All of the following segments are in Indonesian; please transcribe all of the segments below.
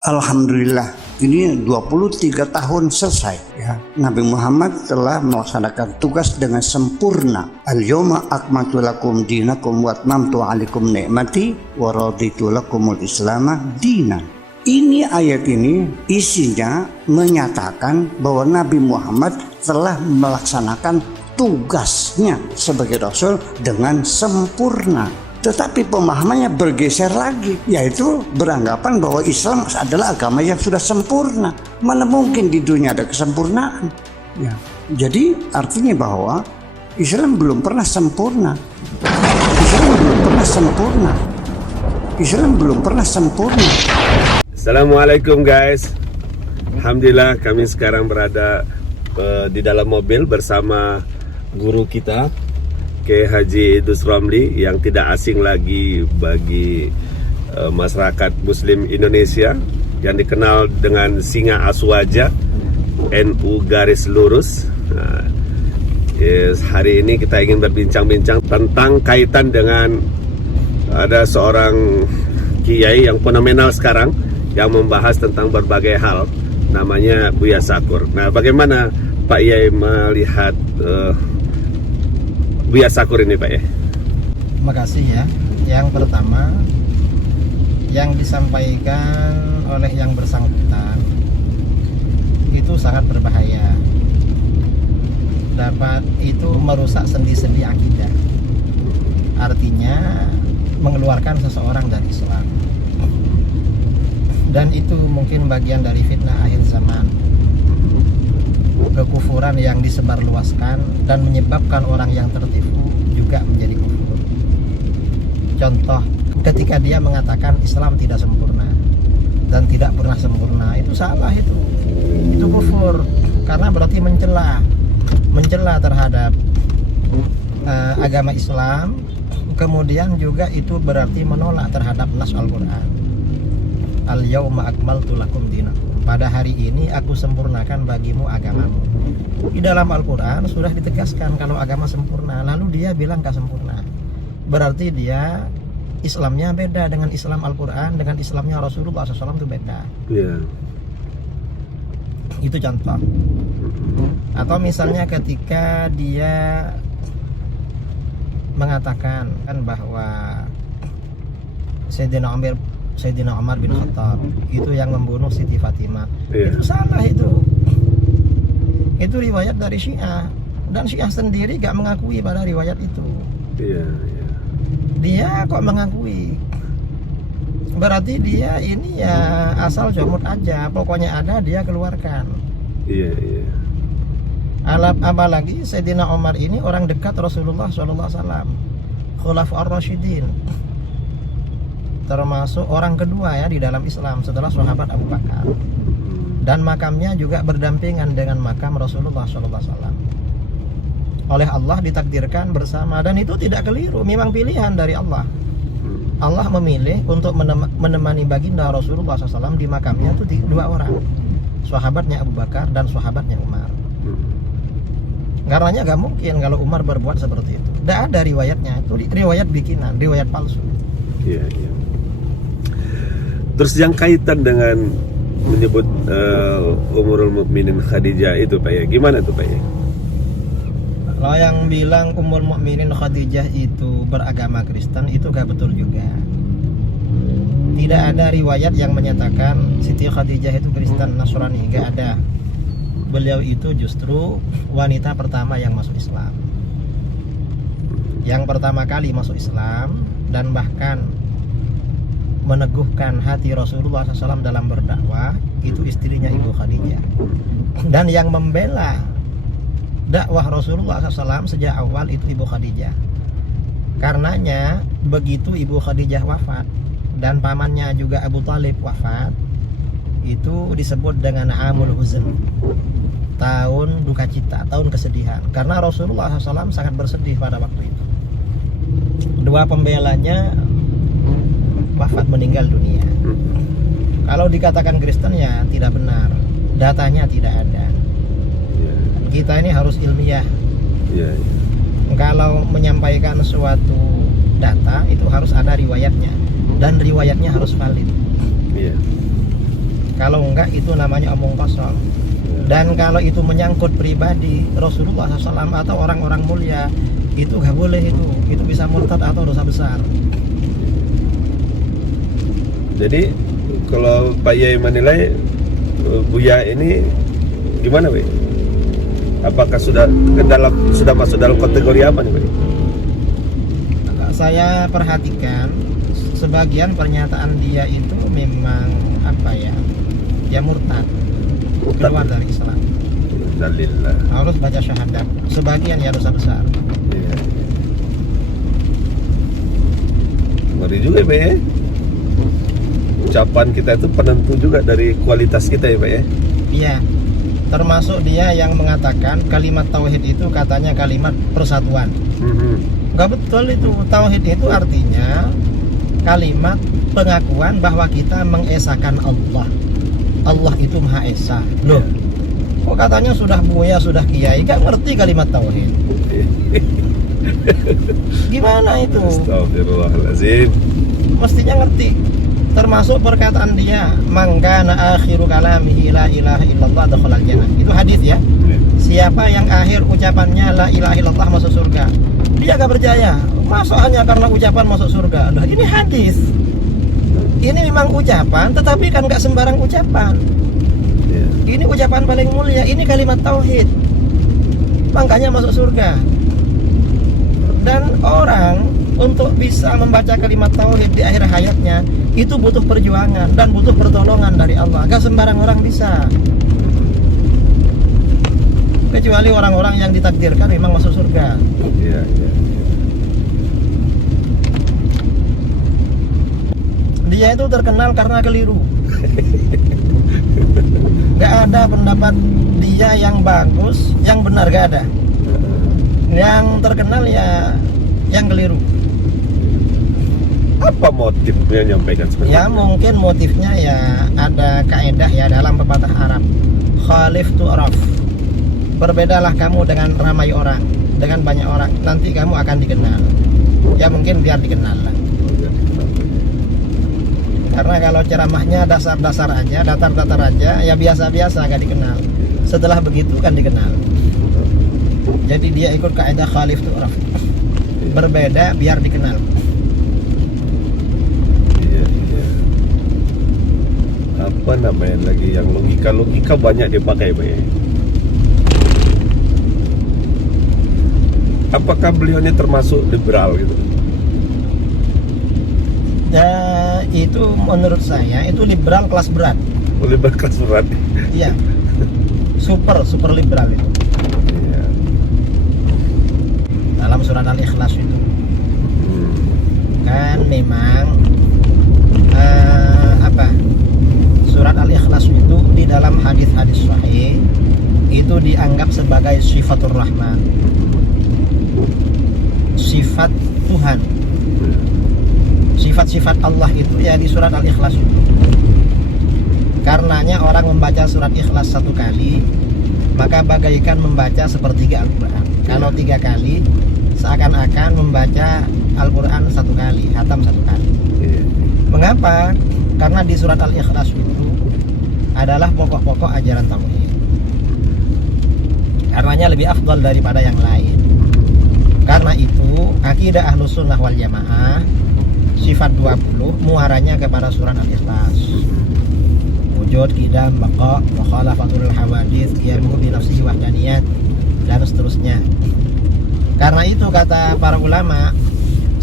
Alhamdulillah, ini 23 tahun selesai ya. Nabi Muhammad telah melaksanakan tugas dengan sempurna. Al-yawma akmaltu lakum dinakum wa atmamtu alaikum ni'mati wa raditu lakumul islama dinan. Ini ayat ini isinya menyatakan bahwa Nabi Muhammad telah melaksanakan tugasnya sebagai Rasul dengan sempurna. Tetapi pemahamannya bergeser lagi, yaitu beranggapan bahwa Islam adalah agama yang sudah sempurna. Mana mungkin di dunia ada kesempurnaan? Ya. Jadi artinya bahwa Islam belum pernah sempurna. Islam belum pernah sempurna. Islam belum pernah sempurna. Assalamualaikum guys. Alhamdulillah kami sekarang berada di dalam mobil bersama guru kita Kiai Haji Idrus Romli yang tidak asing lagi bagi masyarakat Muslim Indonesia, yang dikenal dengan Singa Aswaja, NU garis lurus. Nah, hari ini kita ingin berbincang-bincang tentang kaitan dengan ada seorang kiai yang fenomenal sekarang yang membahas tentang berbagai hal, namanya Buya Sakur. Nah, bagaimana Pak Yai melihat Buya Sakur ini Pak ya? Terima kasih ya. Yang pertama, yang disampaikan oleh yang bersangkutan itu sangat berbahaya. Dapat itu merusak sendi-sendi akidah. Artinya mengeluarkan seseorang dari Islam. Dan itu mungkin bagian dari fitnah akhir zaman. Kekufuran yang disebarluaskan dan menyebabkan orang yang tertipu juga menjadi kufur. Contoh, ketika dia mengatakan Islam tidak sempurna dan tidak pernah sempurna, itu salah itu kufur, karena berarti mencela terhadap agama Islam. Kemudian juga itu berarti menolak terhadap nas Al-Quran. Al-yawma akmaltu lakum dinakum. Pada hari ini aku sempurnakan bagimu agamamu. Di dalam Al-Quran sudah ditegaskan kalau agama sempurna, lalu dia bilang gak sempurna. Berarti dia Islamnya beda dengan Islam Al-Quran, dengan Islamnya Rasulullah SAW itu beda. Yeah. Itu contoh. Atau misalnya ketika dia mengatakan kan bahwa Sayyidina Umar bin Khattab itu yang membunuh Siti Fatimah. Itu salah itu. Itu riwayat dari Syiah, dan Syiah sendiri gak mengakui pada riwayat itu. Dia kok mengakui? Berarti dia ini ya asal comot aja, pokoknya ada dia keluarkan. Apalagi Sayyidina Umar ini orang dekat Rasulullah SAW, Khulafaur Rasyidin, termasuk orang kedua ya di dalam Islam setelah sahabat Abu Bakar, dan makamnya juga berdampingan dengan makam Rasulullah SAW. Oleh Allah ditakdirkan bersama, dan itu tidak keliru, memang pilihan dari Allah. Allah memilih untuk menemani baginda Rasulullah SAW di makamnya itu dua orang, sahabatnya Abu Bakar dan sahabatnya Umar. Karenanya gak mungkin kalau Umar berbuat seperti itu. Tidak ada riwayatnya, itu riwayat bikinan, riwayat palsu. Terus yang kaitan dengan menyebut Ummul Mukminin Khadijah itu Pak ya, gimana tuh Pak ya? Kalau yang bilang Ummul Mukminin Khadijah itu beragama Kristen, itu gak betul juga. Tidak ada riwayat yang menyatakan Siti Khadijah itu Kristen, Nasrani, gak ada. Beliau itu justru wanita pertama yang masuk Islam, yang pertama kali masuk Islam, dan bahkan meneguhkan hati Rasulullah SAW dalam berdakwah itu istrinya Ibu Khadijah. Dan yang membela dakwah Rasulullah SAW sejak awal itu Ibu Khadijah. Karenanya begitu Ibu Khadijah wafat dan pamannya juga Abu Talib wafat, itu disebut dengan Amul Huzn, tahun duka cita, tahun kesedihan, karena Rasulullah SAW sangat bersedih pada waktu itu. Dua pembelanya wafat, meninggal dunia. Kalau dikatakan Kristen ya tidak benar, datanya tidak ada. Kita ini harus ilmiah. Kalau menyampaikan suatu data itu harus ada riwayatnya, dan riwayatnya harus valid. Kalau enggak itu namanya omong kosong. Dan kalau itu menyangkut pribadi Rasulullah SAW atau orang-orang mulia, itu nggak boleh, itu bisa murtad atau dosa besar. Jadi kalau Pak Yai menilai Buya ini gimana, Pak? Apakah sudah masuk dalam kategori apa nih, Pak? Saya perhatikan sebagian pernyataan dia itu memang apa ya? Ya murtad. Keluar dari Islam. Alhamdulillah. Harus baca syahadat. Sebagian ya dosa besar. Iya. Ngeri juga ya, Pak ya. Ucapan kita itu penentu juga dari kualitas kita ya, Pak ya. Iya. Termasuk dia yang mengatakan kalimat tauhid itu katanya kalimat persatuan. Nggak betul itu. Tauhid itu artinya kalimat pengakuan bahwa kita mengesahkan Allah. Allah itu Maha Esa. Loh, kok katanya sudah buaya, sudah kiai, gak ngerti kalimat tauhid? Gimana itu? Astagfirullahaladzim. Mestinya ngerti. Termasuk perkataan dia, "Mangkana akhiru kalamihi la ilaha illallah dakhalal jannah." Itu hadis ya. Siapa yang akhir ucapannya la ilaha illallah masuk surga. Dia gak percaya. Masa hanya karena ucapan masuk surga? Nah, ini hadis. Ini memang ucapan, tetapi kan gak sembarang ucapan. Ini ucapan paling mulia, ini kalimat tauhid. Makanya masuk surga. Dan orang untuk bisa membaca kalimat tauhid di akhir hayatnya itu butuh perjuangan dan butuh pertolongan dari Allah. Gak sembarang orang bisa. Kecuali orang-orang yang ditakdirkan memang masuk surga. Iya. Dia itu terkenal karena keliru. Gak ada pendapat dia yang bagus, yang benar gak ada. Yang terkenal ya yang keliru. Apa motifnya nyampaikan seperti Ya itu? mungkin motifnya ya ada kaedah ya dalam pepatah Arab. Khalif tu'raf. Berbedalah kamu dengan ramai orang, dengan banyak orang, nanti kamu akan dikenal. Ya mungkin biar dikenal lah. Karena kalau ceramahnya dasar-dasar aja, datar-datar aja, ya biasa-biasa gak dikenal. Setelah begitu kan dikenal. Jadi dia ikut kaidah khalif tu'raf. Berbeda biar dikenal. Iya. Apa namanya lagi yang logika banyak dipakai, Pak ya? Apakah beliau ini termasuk liberal gitu? Ya itu menurut saya itu liberal kelas berat. Liberal kelas berat. Iya. Super liberal itu. Iya. Dalam surat Al-Ikhlas itu kan memang surat Al-Ikhlas itu di dalam hadis-hadis sahih itu dianggap sebagai sifatur rahman, sifat Tuhan. Sifat-sifat Allah itu ya di surat Al-Ikhlas itu. Karenanya orang membaca surat Ikhlas satu kali maka bagaikan membaca sepertiga Al-Quran. Kalau 3 kali seakan-akan membaca Al-Quran 1 kali, hatam 1 kali. Mengapa? Karena di surat Al-Ikhlas itu adalah pokok-pokok ajaran tauhid. Karenanya lebih afdal daripada yang lain. Karena itu akidah Ahlus Sunnah wal Jamaah sifat 20 muaranya kepada surat Al-Ikhlas. Wujud, qidam, baqa, mukhalafatul hawadits, qiyamuhu bi nafsihi wahdaniyat, dan seterusnya. Karena itu kata para ulama,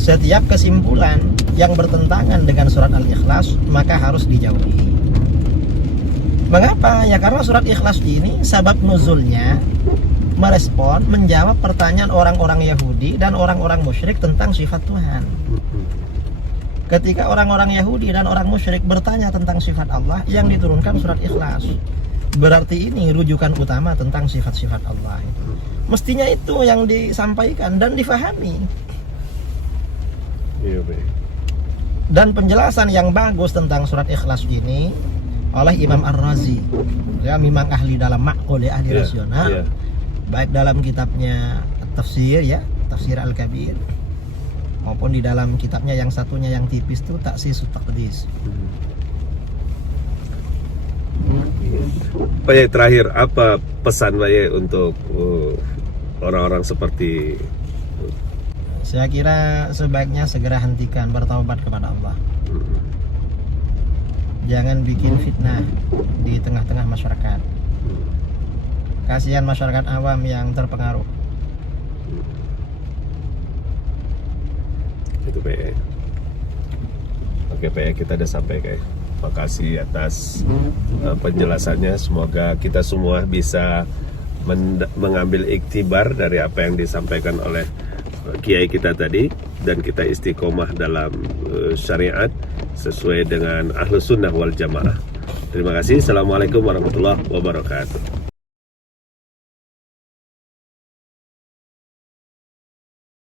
setiap kesimpulan yang bertentangan dengan surat Al-Ikhlas maka harus dijauhi. Mengapa? Ya karena surat Ikhlas ini sabab nuzulnya menjawab pertanyaan orang-orang Yahudi dan orang-orang musyrik tentang sifat Tuhan. Ketika orang-orang Yahudi dan orang musyrik bertanya tentang sifat Allah, yang diturunkan surat Ikhlas. Berarti ini rujukan utama tentang sifat-sifat Allah. Mestinya itu yang disampaikan dan difahami. Iya, baik. Dan penjelasan yang bagus tentang surat Ikhlas ini oleh Imam Ar-Razi, ya memang ahli dalam ma'qul ya, ahli rasional. Baik dalam kitabnya tafsir ya, Tafsir Al-Kabir, maupun di dalam kitabnya yang satunya yang tipis itu Taksisut Taqdis. Pak Yai, terakhir apa pesan Pak Yai untuk orang-orang seperti Saya kira sebaiknya segera hentikan bertaubat kepada Allah. Jangan bikin fitnah di tengah-tengah masyarakat. Kasihan masyarakat awam yang terpengaruh. itu Pak Yai? Oke Pak Yai, kita udah sampai Pak Yai. Terima kasih atas penjelasannya. Semoga kita semua bisa mengambil iktibar dari apa yang disampaikan oleh kiai kita tadi, dan kita istiqomah dalam syariat sesuai dengan Ahlus Sunnah wal Jamaah. Terima kasih. Assalamualaikum warahmatullahi wabarakatuh.